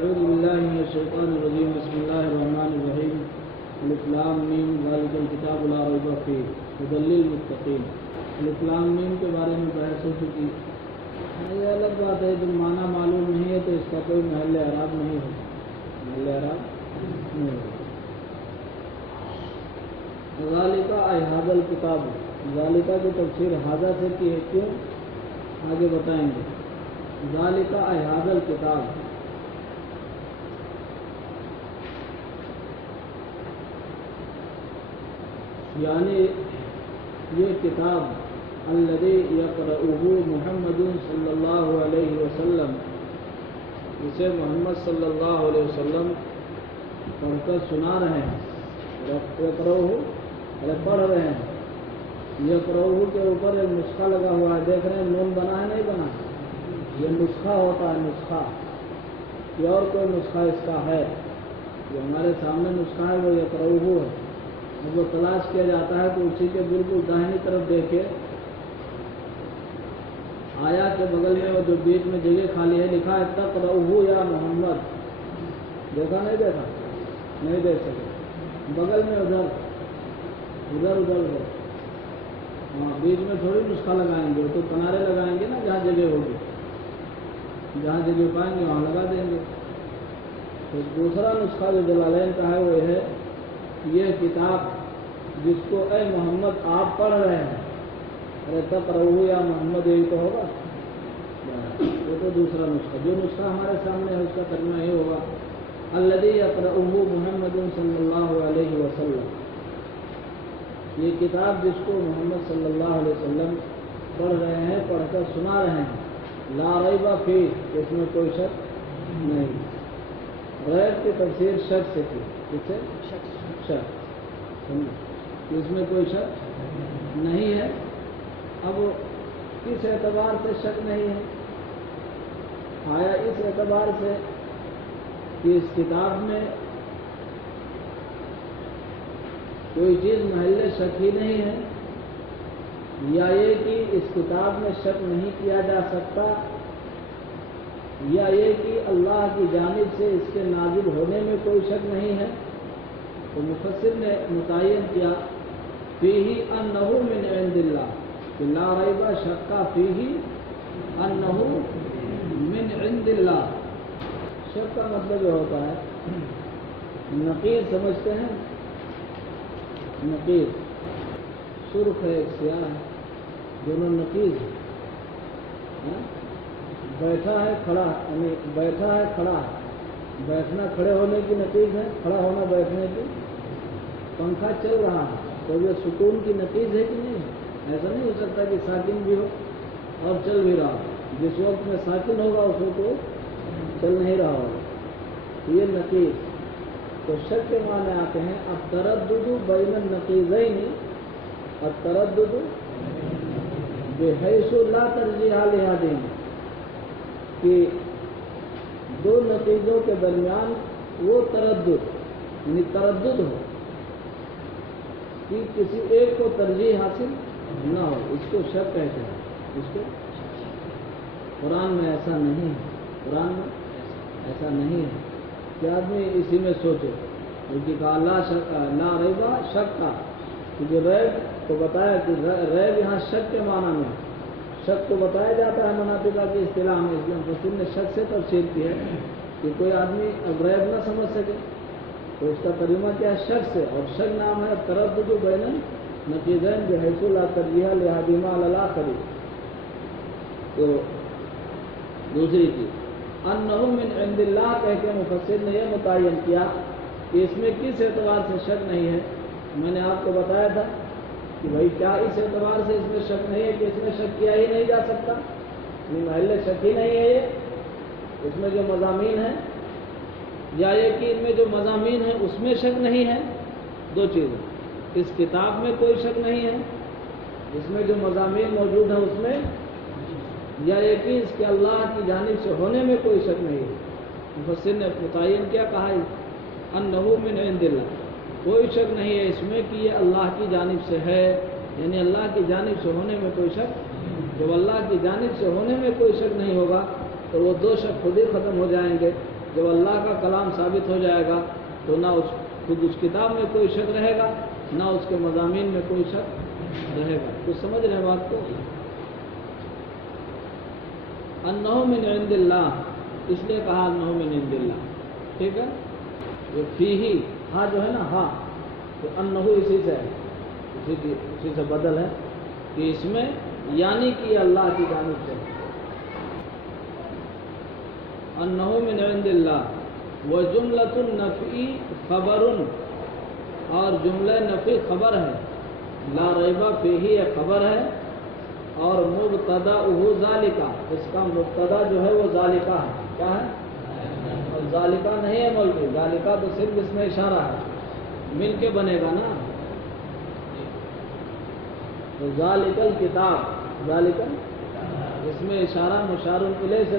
اعوذ باللہ من الشیطان الرجیم بسم اللہ الرحمن الرحیم الف لام میم ذالک الکتاب لا ریب فیہ ھدی للمتقین۔ الف لام میم کے بارے میں بحث ہو چکی۔ یہ الگ بات ہے، جب معنی معلوم نہیں ہے تو اس کا کوئی محل اعراب نہیں ہے، محل اعراب نہیں ہے۔ ذالک ای ھذا الکتاب، ذالک کی تفسیر ھذا سے کی ہے، کیوں آگے بتائیں گے۔ ذالک ای ھذا الکتاب، یعنی یہ کتاب الذی یقرؤہ محمد صلی اللہ علیہ وسلم، اسے محمد صلی اللہ علیہ وسلم پڑھ کر سنا رہے ہیں۔ یقرؤہ پڑھ رہے ہیں، یقرؤہ کے اوپر ایک نسخہ لگا ہوا ہے، دیکھ رہے ہیں نون بنا ہے نہیں بنا، یہ نسخہ ہوتا ہے، نسخہ یہ اور کوئی نسخہ اس کا ہے، جو ہمارے سامنے نسخہ ہے وہ یقرؤہ ہے۔ جب وہ تلاش کیا جاتا ہے تو اسی کے بالکل داہنی طرف دیکھے، آیا کے بغل میں وہ جو بیچ میں جگہ خالی ہے لکھا ہے تقرؤہ یا محمد، دیکھا نہیں دیکھا؟ نہیں دیکھ سکے، بغل میں ادھر ہاں، بیچ میں تھوڑی نسخہ لگائیں گے، تو کنارے لگائیں گے نا، جہاں جگہ ہوگی، جہاں جگہ پائیں گے وہاں لگا دیں گے۔ تو دوسرا نسخہ جو جلالین کا ہے وہ ہے یہ کتاب جس کو اے محمد آپ پڑھ رہے ہیں، ارے تقرؤہ یا محمد یہی تو ہوگا، وہ تو دوسرا نسخہ۔ جو نسخہ ہمارے سامنے ہے اس کا ترجمہ یہ ہوگا الذی یقرؤہ محمد صلی اللہ علیہ وسلم، یہ کتاب جس کو محمد صلی اللہ علیہ وسلم پڑھ رہے ہیں، پڑھ کر سنا رہے ہیں، لا ریب فیہ، اس میں کوئی شک نہیں۔ ریب کی تفسیر شک سے کی، کس سے؟ شک، اس میں کوئی شک نہیں ہے۔ اب کس اعتبار سے شک نہیں ہے؟ آیا اس اعتبار سے کہ اس کتاب میں کوئی چیز محل شک ہی نہیں ہے، یا یہ کہ اس کتاب میں شک نہیں کیا جا سکتا، یا یہ کہ اللہ کی جانب سے اس کے نازل ہونے میں کوئی شک نہیں ہے؟ تو مفسر نے متعین کیا فیہ انہ من عند اللہ، کہ لا ریب شک فیہ انہ من عند اللہ۔ شک کا مطلب یہ ہوتا ہے، نقیر سمجھتے ہیں؟ نقیر سرخ ہے ایک سیاہ ہے، دونوں نقیز ہیں۔ بیٹھا ہے کھڑا، یعنی بیٹھا ہے کھڑا ہے، بیٹھنا کھڑے ہونے کی نقیز ہے، کھڑا ہونا بیٹھنے کی۔ پنکھا چل رہا ہے تو یہ سکون کی نقیز ہے کہ نہیں؟ ایسا نہیں ہو سکتا کہ ساکن بھی ہو اور چل بھی رہا ہو، جس وقت میں ساکن ہوگا اس وقت وہ چل نہیں رہا ہوگا، یہ نقیز۔ تو شک کے معنی آتے ہیں التردد بین النقیضین، التردد بحیث لا ترجیح لأحدہم، کہ دو نتیجوں کے درمیان وہ تردد، یعنی تردد ہو کہ کسی ایک کو ترجیح حاصل نہ ہو، اس کو شک کہتے ہیں۔ اس کو قرآن میں ایسا نہیں ہے، قرآن میں ایسا نہیں ہے کہ آدمی اسی میں سوچے، بلکہ کہا لا ریب شک کا، کیونکہ ریب کو بتایا کہ ریب یہاں شک کے معنی میں، شک کو بتایا جاتا ہے مناطقہ کی اصطلاح میں، اس لیے مفسر نے شک سے تفسیر کی ہے کہ کوئی آدمی اب ریب نہ سمجھ سکے تو اس کا ترجمہ کیا ہے؟ شک سے، اور شک نام ہے تردد بین النقیضین بحیث لا ترجیح لأحدہما علی الآخر۔ تو دوسری چیز انہ من عند اللہ کہہ کے مفسر نے یہ متعین کیا کہ اس میں کس اعتبار سے شک نہیں ہے۔ میں نے آپ کو بتایا تھا کہ بھائی کیا اس اعتبار سے اس میں شک نہیں ہے کہ اس میں شک کیا ہی نہیں جا سکتا، یعنی محل شک ہی نہیں ہے یہ، اس میں جو مضامین ہیں، یا یہ کہ ان میں جو مضامین ہیں اس میں شک نہیں ہے۔ دو چیزیں، اس کتاب میں کوئی شک نہیں ہے، اس میں جو مضامین موجود ہیں اس میں، یا یہ کہ اس کے اللہ کی جانب سے ہونے میں کوئی شک نہیں ہے۔ مفسر نے متعین کیا کہا انہ من عند اللہ، کوئی شک نہیں ہے اس میں کہ یہ اللہ کی جانب سے ہے، یعنی اللہ کی جانب سے ہونے میں کوئی شک۔ جب اللہ کی جانب سے ہونے میں کوئی شک نہیں ہوگا تو وہ دو شک خود ہی ختم ہو جائیں گے، جب اللہ کا کلام ثابت ہو جائے گا تو نہ خود اس کتاب میں کوئی شک رہے گا، نہ اس کے مضامین میں کوئی شک رہے گا۔ تو سمجھ رہے بات کو؟ انہ من عند اللہ، اس لیے کہا انہ من عند اللہ، ٹھیک ہے؟ جو فیہ ہاں جو ہے نا ہاں، تو انہ اسی سے ہے، اسی سے بدل ہے کہ اس میں یعنی کہ اللہ کی جانب سے انہ من عند اللہ، وجملۃ النفی خبر، اور جملہ نفی خبر ہے، لا ریب فیہ یہ خبر ہے، اور مبتدأہ ذالکہ، اس کا مبتدا جو ہے وہ ذالکہ ہے، کیا ہے؟ اور ذالکہ نہیں ہے بلکہ ذالکہ تو صرف اس میں اشارہ ہے، مل کے بنے گا نا، تو ذالک الکتاب، ذالک اس میں اشارہ مشار الیہ سے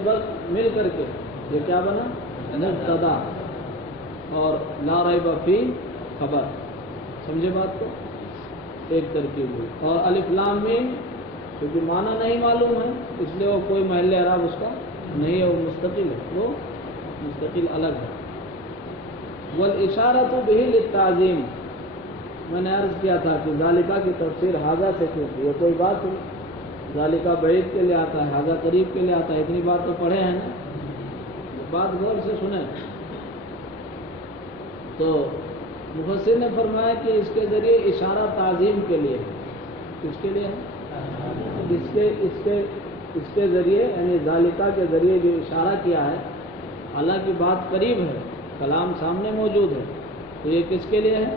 مل کر کے یہ کیا بنا؟ مبتدا، اور لا ریب فیہ خبر، سمجھے بات کو؟ ایک ترکیب ہوئی۔ اور الف لام میم کیونکہ معنی نہیں معلوم ہے اس لیے وہ کوئی محل اعراب اس کا نہیں ہے، وہ مستقل ہے، وہ مستقل الگ ہے۔ والاشارۃ بہ للتعظیم، میں نے عرض کیا تھا کہ ذالکہ کی تفسیر ھذا سے کیوں کی، یہ کوئی بات ہوئی، ذالکہ بعید کے لیے آتا ہے، ھذا قریب کے لیے آتا ہے، اتنی بات تو پڑھے ہیں نا، بات غور سے سنیں۔ تو مفسر نے فرمایا کہ اس کے ذریعے اشارہ تعظیم کے لیے ہے، کس کے لیے ہے؟ اس کے ذریعے یعنی ذالکہ کے ذریعے جو اشارہ کیا ہے، حالانکہ بات قریب ہے، کلام سامنے موجود ہے، تو یہ کس کے لیے ہے؟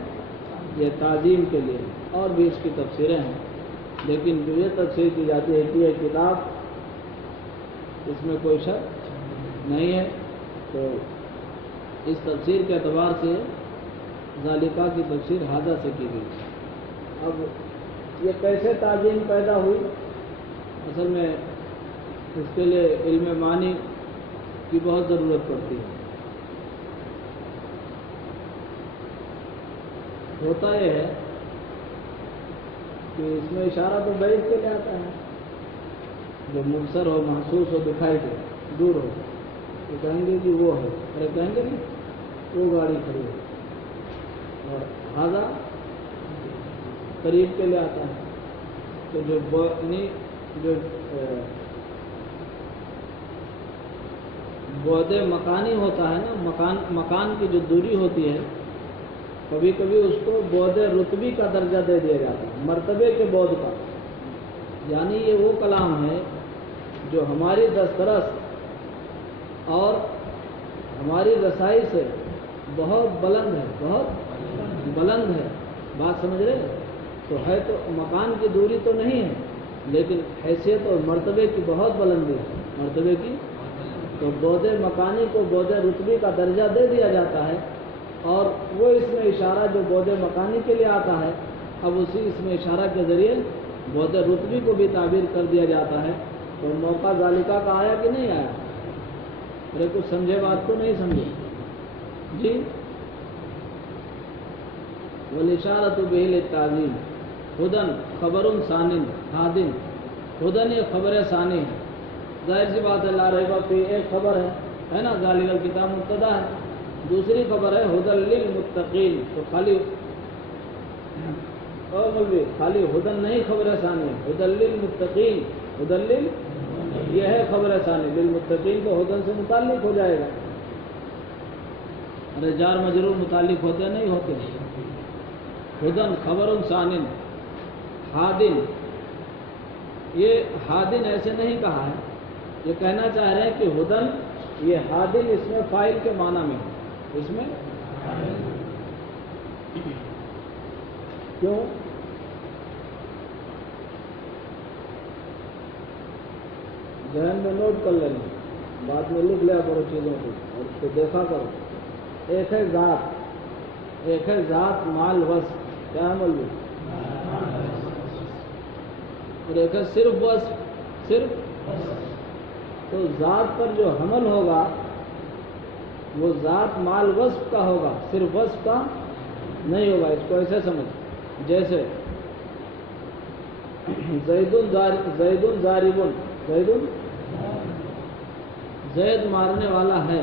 یہ تعظیم کے لیے ہے، اور بھی اس کی تفسیریں ہیں، لیکن جو یہ تفسیر کی جاتی ہے کہ یہ کتاب، اس میں کوئی شک نہیں ہے، تو اس تفسیر کے اعتبار سے ذالکہ کی تفسیر ھذا سے کی گئی۔ اب یہ کیسے تعظیم پیدا ہوئی؟ اصل میں اس کے لیے علم معنی کی بہت ضرورت پڑتی ہے۔ ہوتا یہ ہے کہ اس میں اشارہ تو بعید کے لیے آتا ہے، جو مبصر ہو، محسوس ہو، دکھائی دے، دور ہو، تو کہیں گے کہ وہ ہے، ارے کہیں گے نہیں وہ گاڑی کھڑی ہے، اور ھذا قریب کے لیے آتا ہے، تو جو بعد مکانی ہوتا ہے نا، مکان کی جو دوری ہوتی ہے، کبھی کبھی اس کو بعد رتبی کا درجہ دے دیا جاتا ہے، مرتبے کے بعد کا، یعنی یہ وہ کلام ہے جو ہماری دسترس اور ہماری رسائی سے بہت بلند ہے، بہت بلند ہے، بات سمجھ رہے؟ تو ہے تو مکان کی دوری تو نہیں ہے، لیکن حیثیت اور مرتبے کی بہت بلندی ہے، مرتبے کی، تو بعد مکانی کو بعد رتبی کا درجہ دے دیا جاتا ہے، اور وہ اس میں اشارہ جو بعد مکانی کے لیے آتا ہے، اب اسی اس میں اشارہ کے ذریعے بعد رتبی کو بھی تعبیر کر دیا جاتا ہے، تو موقع ذالکہ کا آیا کہ نہیں آیا؟ ارے کچھ سمجھے بات کو نہیں سمجھے جی؟ والاشارۃ بہ للتعظیم، ہدن خبر ثان ہادن، ہدن یہ خبر ثانی ہے، ظاہر سی بات ہے، لا ریب فیہ ایک خبر ہے نا، ذالک الکتاب مبتدا ہے، دوسری خبر ہے ہدن للمتقین، تو خالی اور مولوی خالی ہدن نہیں خبر ثانی ہے، ہدن للمتقین، ہدن یہ ہے خبر ثانی، للمتقین تو ہدن سے متعلق ہو جائے گا، ارے جار مجرور متعلق ہوتے نہیں ہوتے، ہدن خبر ثان ہادن، یہ ہادن ایسے نہیں کہا ہے، یہ کہنا چاہ رہے ہیں کہ ہدن یہ ہادن اس میں فاعل کے معنی میں ہے، اس میں کیوں؟ ذہن میں نوٹ کر لینا، بعد میں لکھ لیا کرو چیزوں کو اور اس کو دیکھا کرو۔ ایک ہے ذات، ایک ہے ذات مال وصف، کیا ہے مولوی؟ اور ایک ہے صرف وصف، صرف تو ذات پر جو حمل ہوگا وہ ذات مال وصف کا ہوگا، صرف وصف کا نہیں ہوگا، اس کو ایسے سمجھ، جیسے زید ضارب، زید مارنے والا ہے،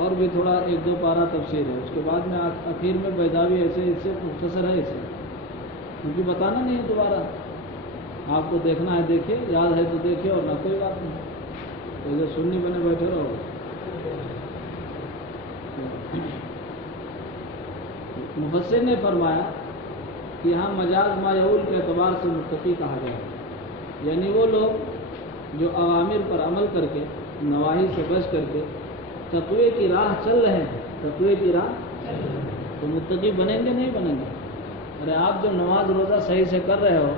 اور بھی تھوڑا 1-2 پارہ تفسیر ہے، اس کے بعد میں آخر میں بیضاوی ایسے اس سے مختصر ہے اسے، کیونکہ بتانا نہیں ہے دوبارہ، آپ کو دیکھنا ہے دیکھیے، یاد ہے تو دیکھیے اور نہ کوئی بات نہیں، تو سننی بنے بیٹھے رہو۔ مفسر نے فرمایا کہ یہاں مجاز ما یعول کے اعتبار سے متقی کہا گیا ہے، یعنی وہ لوگ جو اوامر پر عمل کر کے نواہی سے بچ کر کے تقوی کی راہ چل رہے ہیں، تقوی کی راہ، تو متقی بنیں گے نہیں بنیں گے؟ ارے آپ جو نماز روزہ صحیح سے کر رہے ہو،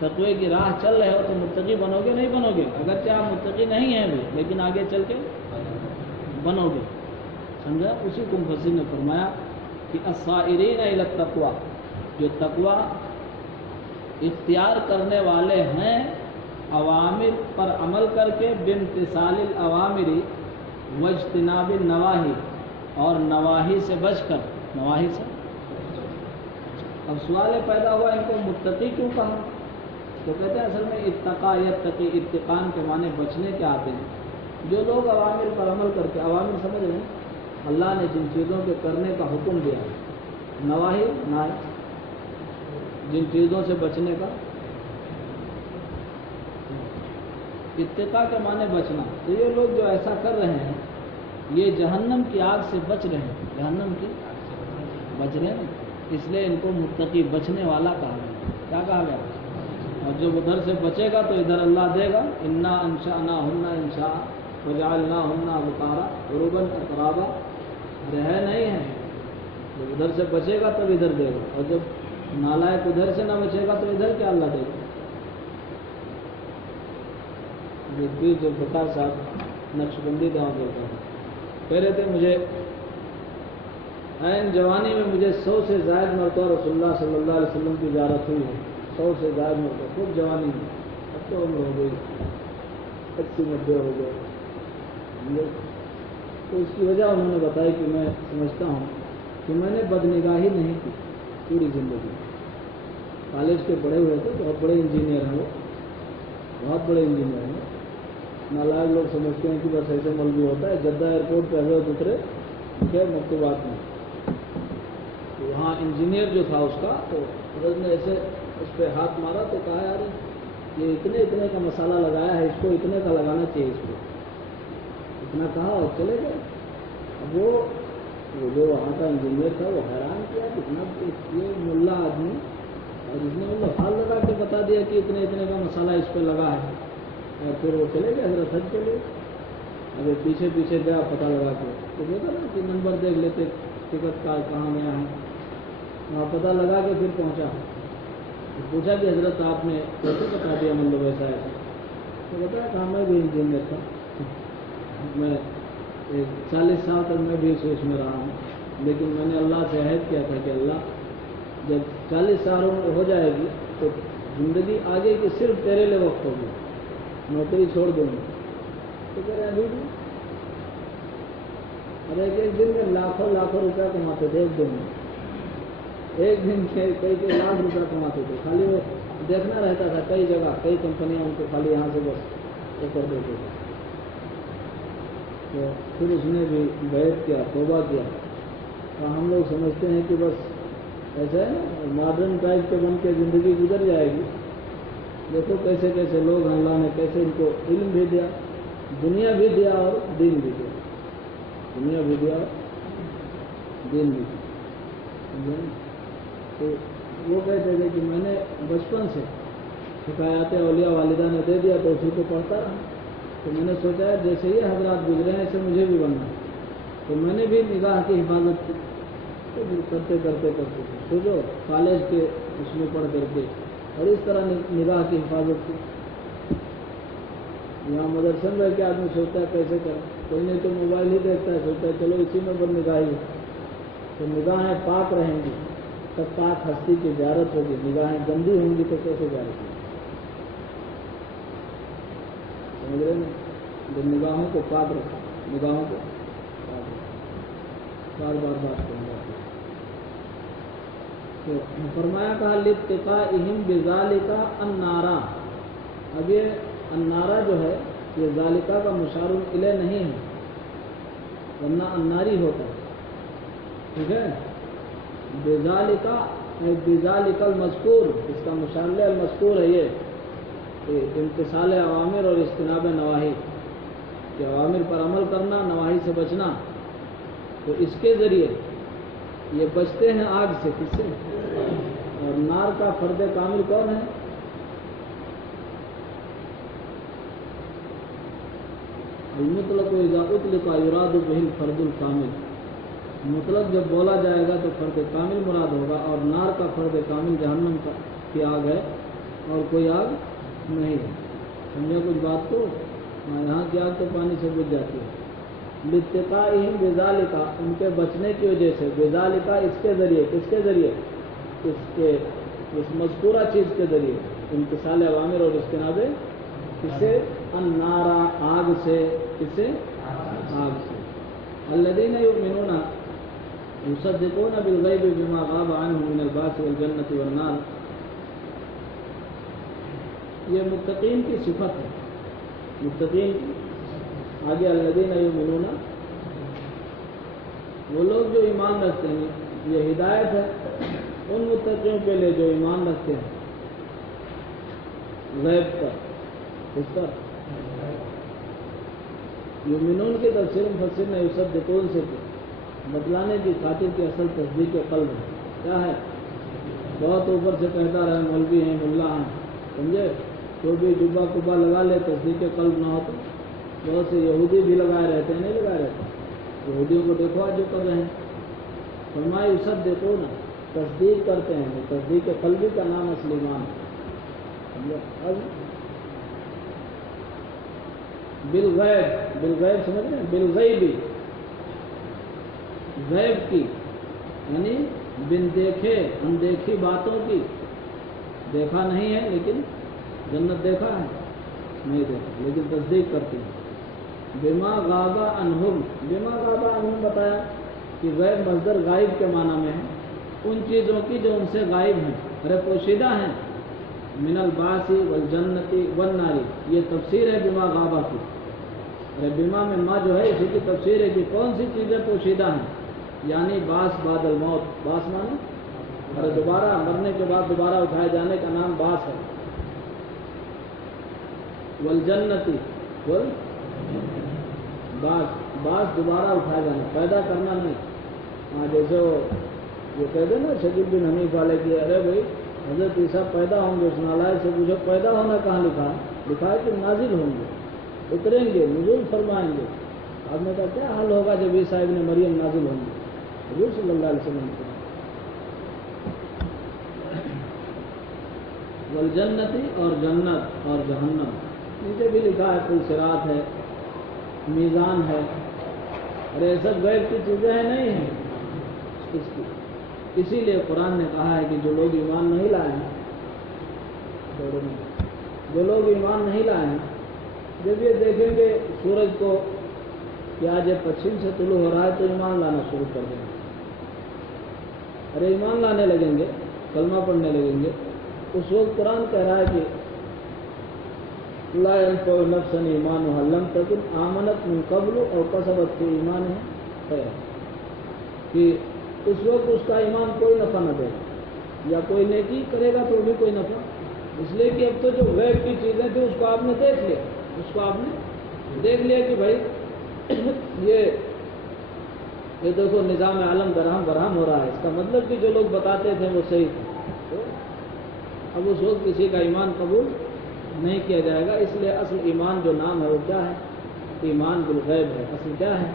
تقوی کی راہ چل رہے ہو، تو متقی بنو گے نہیں بنو گے؟ اگرچہ آپ متقی نہیں ہیں بھی، لیکن آگے چل کے بنو گے، سمجھا؟ اسی کو مفسر نے فرمایا کہ الصائرین الی التقوی، جو تقوی اختیار کرنے والے ہیں اوامر پر عمل کر کے بامتثال الاوامر واجتناب النواہی، اور نواہی سے بچ کر، نواہی سے۔ اب سوال پیدا ہوا ان کو متقی کیوں کہا؟ تو کہتے ہیں اصل میں اتقا یتقی، اتقان کے معنی بچنے کے آتے ہیں۔ جو لوگ اوامر پر عمل کر کے، اوامر سمجھ رہے ہیں اللہ نے جن چیزوں کے کرنے کا حکم دیا، نواہی نہ جن چیزوں سے بچنے کا، اتقا کے معنی بچنا، تو یہ لوگ جو ایسا کر رہے ہیں یہ جہنم کی آگ سے بچ رہے ہیں، جہنم کی بچ رہے ہیں، اس لیے ان کو متقی، بچنے والا کہا گیا۔ کیا کہا گیا؟ اور جو ادھر سے بچے گا تو ادھر اللہ دے گا، انا انشأناہن انشاء وجعلناہن ابکارا عربا اترابا، ہے نہیں ہے، جب ادھر سے بچے گا تب ادھر دے گا، اور جب نالائق ادھر سے نہ بچے گا تو ادھر کیا اللہ دے گا؟ جو بکار صاحب نقش بندی دعوت دیتا ہے، کہہ رہے تھے مجھے عین جوانی میں مجھے 100 سے زائد مرتبہ رسول اللہ صلی اللہ علیہ وسلم کی زیارت ہوئی ہے، 100 سے زائد مرتبہ، خوب جوانی میں، اب تو عمر ہو گئی 80-90 ہو گئے۔ تو اس کی وجہ انہوں نے بتائی کہ میں سمجھتا ہوں کہ میں نے بدنگاہی نہیں کی پوری زندگی، کالج کے پڑھے ہوئے تھے، بہت بڑے انجینئر ہیں وہ، بہت بڑے انجینئر ہیں، نالائق لوگ سمجھتے ہیں کہ بس ایسے مولوی ہوتا ہے، جدہ ایئرپورٹ پہ حضرت اترے خیر مکتوبات میں، تو وہاں انجینئر جو تھا اس کا، تو حضرت نے ایسے اس پہ ہاتھ مارا تو کہا یار یہ اتنے کا مسالہ لگایا ہے، اس کو اتنے کا لگانا چاہیے، اس کو اتنا کہا اور چلے گئے۔ اب وہ جو وہاں کا انجینئر تھا وہ حیران کیا کتنا یہ ملا آدمی، اور اس نے مطلب ہاتھ لگا کے بتا دیا کہ اتنے کا مسالہ اس پہ لگا ہے، اور پھر وہ چلے گئے حضرت حج کے لیے۔ اب پیچھے گیا پتہ لگا کے، تو دیکھا نا کہ نمبر دیکھ لیتے ٹکٹ کا کہاں گیا ہے، وہاں پتہ لگا کے پھر پہنچا، پوچھا کہ حضرت آپ نے کیسے بتا دیا مطلب ایسا ایسا؟ تو بتایا کہاں میں بھی انجینئر تھا، میں 40 سال تک میں بھی سوچ میں رہا ہوں، لیکن میں نے اللہ سے عہد کیا تھا کہ اللہ جب 40 سال ہو جائے گی تو زندگی آگے کی صرف تیرے لیے وقت ہوگی، نوکری چھوڑ دوں گی۔ تو کہہ رہے ابھی بھی، اور ایک دن میں لاکھوں روپیہ کماتے تھے، ایک دن میں، ایک دن کے کئی لاکھ روپیہ کماتے تھے، خالی وہ دیکھنا رہتا تھا، کئی جگہ کئی کمپنیاں ان کو خالی یہاں سے بس یہ کر دیتے تھے۔ تو پھر اس نے بھی بیعت کیا، توبہ کیا، اور ہم لوگ سمجھتے ہیں کہ بس ایسا ہے نا ماڈرن ٹائپ کے بن کے زندگی گزر جائے گی۔ دیکھو کیسے لوگ ہیں، اللہ نے کیسے ان کو علم بھی دیا، دنیا بھی دیا اور دین بھی دیا، دنیا بھی دیا اور دین بھی دیا۔ تو وہ کہتے تھے کہ میں نے بچپن سے حکایات اولیاء والدہ نے دے دیا تو اسی کو پڑھتا رہا، تو میں نے سوچا ہے جیسے یہ حضرات گزرے ہیں ایسے مجھے بھی بننا ہے، تو میں نے بھی نگاہ کی حفاظت کی، تو کرتے سوچو کالج کے اس میں پڑھ کر کے، اور اس طرح نگاہ کی حفاظت کی۔ یہاں مدرسے میں رہ کے آدمی سوچتا ہے کیسے کر، کوئی نہیں تو موبائل ہی دیکھتا ہے، سوچتا ہے چلو اسی میں بد نگاہی ہے، تو نگاہیں پاک رہیں گی تب پاک ہستی کی زیارت ہوگی، نگاہیں گندی ہوں گی تو کیسے زیارت ہوگی؟ سمجھ رہے نا؟ جب نگاہوں کو پاک رکھا، نگاہوں کو پاک رکھا، بار بات کروں گا۔ تو فرمایا کہا لاتقائہم بذالک النارا، اب یہ النارا جو ہے یہ ذالکہ کا مشار الیہ نہیں ہے، ورنہ اناری ہوتا ہے. ٹھیک ہے. بذالکا بذالک المذکور، اس کا مشابہ المذکور ہے یہ کہ امتثال اوامر اور اجتناب نواہی، کہ اوامر پر عمل کرنا، نواہی سے بچنا. تو اس کے ذریعے یہ بچتے ہیں آگ سے. کس سے؟ اور نار کا فرد کامل کون ہے؟ المطلق اذا اطلق یراد به الفرد الکامل. مطلق جب بولا جائے گا تو فرد کامل مراد ہوگا، اور نار کا فرد کامل جہنم کی آگ ہے اور کوئی آگ نہیں ہے. سمجھا کچھ بات کو؟ یہاں کی آگ تو پانی سے بجھ جاتی ہے. لاتقائہم بذالک، ان کے بچنے کی وجہ سے، بذالک اس کے ذریعے. کس کے ذریعے؟ اس مذکورہ چیز کے ذریعے، امتثال اوامر اور اجتناب کس سے؟ النارا، آگ سے. کس سے؟ آگ سے. الذین یؤمنون یصدقون بالغیب بما غاب عنهم من البعث والجنۃ والنار. یہ متقین کی صفت ہے. متقین کی آگے الذین یؤمنون، وہ لوگ جو ایمان رکھتے ہیں. یہ ہدایت ہے ان متقیوں کے لیے جو ایمان رکھتے ہیں غیب پر. اس پر یؤمنون کی تفسیر مفسر نے یصدقون سے بتلانے کی خاطر کی اصل تصدیق قلب ہے. کیا ہے؟ بہت اوپر سے کہتا رہے مولوی ہیں، ملا ہیں، سمجھے، تو بھی جبہ کبا لگا لے، تصدیق قلب نہ ہو. تو بہت سے یہودی بھی لگائے رہتے ہیں، نہیں لگائے رہتے. یہودیوں کو دیکھو آج جو کر رہے ہیں. فرمایا یصدقون، تصدیق کرتے ہیں. تصدیق قلبی کا نام اصل ایمان ہے. اب بالغیب، بالغیب سمجھ رہے ہیں؟ بالغیبی، غیب کی یعنی بن دیکھے، اندیکھی باتوں کی. دیکھا نہیں ہے لیکن جنت دیکھا ہے؟ نہیں دیکھا لیکن تصدیق کرتی ہے. بما غاب عنہم، بما غاب عنہم بتایا کہ غیب مصدر غائب کے معنی میں ہے. ان چیزوں کی جو ان سے غائب ہیں، ارے پوشیدہ ہیں. من البعث والجنۃ والنار، یہ تفسیر ہے بما غابہ کی. ارے بما میں ما جو ہے اسی کی تفسیر ہے کہ کون سی چیزیں پوشیدہ ہیں. یعنی بعث بعد الموت. بعث مانے ارے دوبارہ مرنے کے بعد دوبارہ اٹھائے جانے کا نام بعث ہے. والجنۃ، بعث دوبارہ اٹھائے جانا، پیدا کرنا نہیں. ہاں جیسے وہ کہتے ہیں نا شکیب بن حنیف والے کی، ارے بھائی حضرت عیسیٰ پیدا ہوں گے. اس نالائق سے پوچھو پیدا ہونا کہاں لکھا ہے؟ لکھا ہے کہ نازل ہوں گے، اتریں گے، نزول فرمائیں گے. آپ نے کہا کیا حال ہوگا جب عیسیٰ ابن مریم نازل ہوں گے؟ حضور صلی اللہ علیہ وسلم کو والجنتی، اور جنت اور جہنم. نیچے بھی لکھا ہے پل صراط ہے، میزان ہے. ارے یہ سب غیب کی چیزیں ہیں؟ نہیں ہیں. اس کی اسی لیے قرآن نے کہا ہے کہ جو لوگ ایمان نہیں لائے ہیں، جو لوگ ایمان نہیں لائے ہیں، جب یہ دیکھیں گے سورج کو کہ آج یہ پچھم سے طلوع ہو رہا ہے تو ایمان لانا شروع کر دیں گے. ارے ایمان لانے لگیں گے، کلمہ پڑھنے لگیں گے. اس وقت قرآن کہہ رہا ہے کہ لا ينفع نفسا ایمانها لم تکن آمنت من قبل او کسبت فی ایمانها خیرا، کہ اس وقت اس کا ایمان کوئی نفع نہ دے گا، یا کوئی نیکی کرے گا تو بھی کوئی نفع. اس لیے کہ اب تو جو غیب کی چیزیں تھیں اس کو آپ نے دیکھ لیا. اس کو آپ نے دیکھ لیا کہ بھائی یہ دیکھو نظام عالم درہم برہم ہو رہا ہے. اس کا مطلب کہ جو لوگ بتاتے تھے وہ صحیح تھے. تو اب اس وقت کسی کا ایمان قبول نہیں کیا جائے گا. اس لیے اصل ایمان جو نام ہے وہ کیا ہے؟ ایمان بالغیب ہے. اصل کیا ہے؟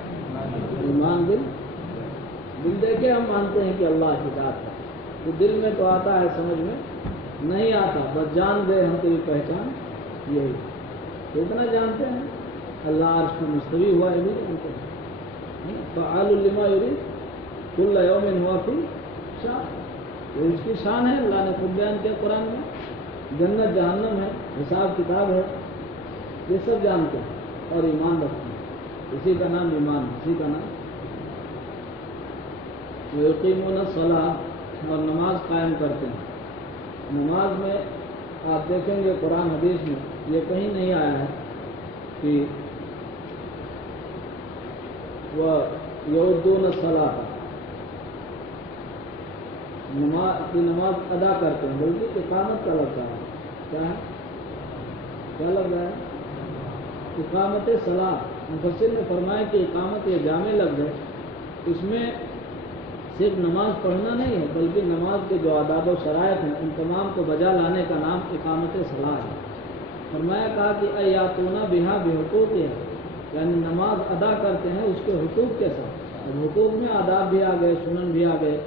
ایمان دل دیکھے ہم مانتے ہیں کہ اللہ کی ذات ہے، تو دل میں تو آتا ہے، سمجھ میں نہیں آتا. بس جان دے ہم تیری پہچان یہی. تو اتنا جانتے ہیں اللہ عرش پر مستوی ہوا ہے بھی جانتے ہیں. فعال لما یرید کل یوم ہوا فی شان، تو اس کی شان ہے. اللہ نے خود بیان کیا قرآن میں. جنت جہنم ہے، حساب کتاب ہے، یہ سب جانتے ہیں اور ایمان رکھتے ہیں. اسی کا نام ایمان، اسی کا نام. یقیمون الصلاۃ، اور نماز قائم کرتے ہیں. نماز میں آپ دیکھیں گے قرآن حدیث میں یہ کہیں نہیں آیا ہے کہ یعدون الصلاۃ، نماز ادا کرتے ہیں، بلکہ اقامت کا لفظ ہے. کیا ہے؟ کیا لفظ ہے؟ اقامت صلاۃ. مفسر نے فرمایا کہ اقامت یہ جامع لفظ ہے، اس میں صرف نماز پڑھنا نہیں ہے بلکہ نماز کے جو آداب و شرائط ہیں ان تمام کو بجا لانے کا نام اقامت صلاۃ ہے. فرمایا کہا کہ ایاتونا بہا بحقوق ہے، یعنی نماز ادا کرتے ہیں اس کے حقوق کے ساتھ. اب حقوق میں آداب بھی آ گئے، سنن بھی آ گئے.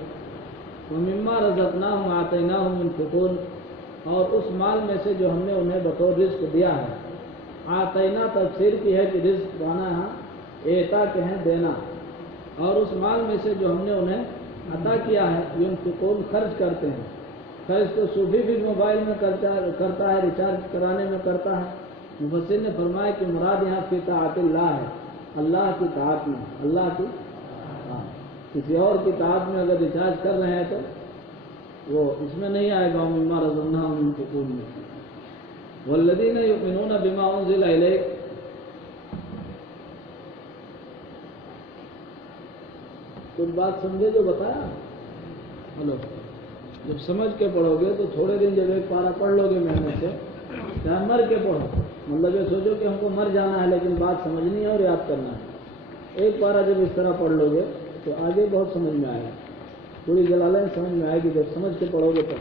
وَمِمَّا رَزَقْنَاهُمْ آتَيْنَاهُمْ يُنْفِقُونَ، اور اس مال میں سے جو ہم نے انہیں بطور رزق دیا ہے. آتینا تفسیر کی ہے کہ رزق پانا یہاں اعطا کے ہیں، دینا. اور اس مال میں سے جو ہم نے انہیں عطا کیا ہے، ينفقون خرچ کرتے ہیں. خرچ تو صوفی بھی موبائل میں کرتا ہے، ریچارج کرانے میں کرتا ہے. مفسر نے فرمایا کہ مراد یہاں فی طاعت اللہ ہے، اللہ کی طاعت میں. اللہ کی کسی اور کی طاعت میں اگر ریچارج کر رہے ہیں تو وہ اس میں نہیں آئے گا. مما رزقناہم ينفقون میں. والذین یؤمنون بما انزل الیک، کچھ بات سمجھے جو بتایا؟ ہلو، جب سمجھ کے پڑھو گے تو تھوڑے دن جب ایک پارا پڑھ لو گے محنت سے، چاہے مر کے پڑھو، مطلب یہ سوچو کہ ہم کو مر جانا ہے لیکن بات سمجھنی ہے اور یاد کرنا ہے. ایک پارا جب اس طرح پڑھ لو گے تو آگے بہت سمجھ میں آئے گا. پوری جلالین سمجھ میں آئے گی جب سمجھ کے پڑھو گے تو.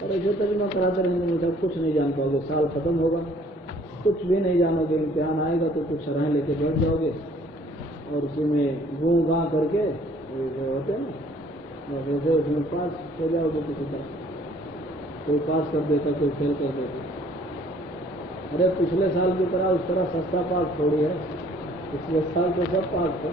اور ایسے ترجمہ کراتے رہیں گے مطلب کچھ نہیں جان پاؤ گے، سال ختم ہوگا کچھ بھی نہیں جانو گے، امتحان آئے گا تو کچھ شرح لے کے بیٹھ جاؤ گے اور اسی میں گوں گاں کر کے ہوتے ہیں نا، ویسے اس میں پاس ہو جاؤ گے. کسی طرح کوئی پاس کر دیتا، کوئی فیل کر دیتا. ارے پچھلے سال کی طرح اس طرح سستا پاس تھوڑی ہے، پچھلے سال تو سب پاس تھے.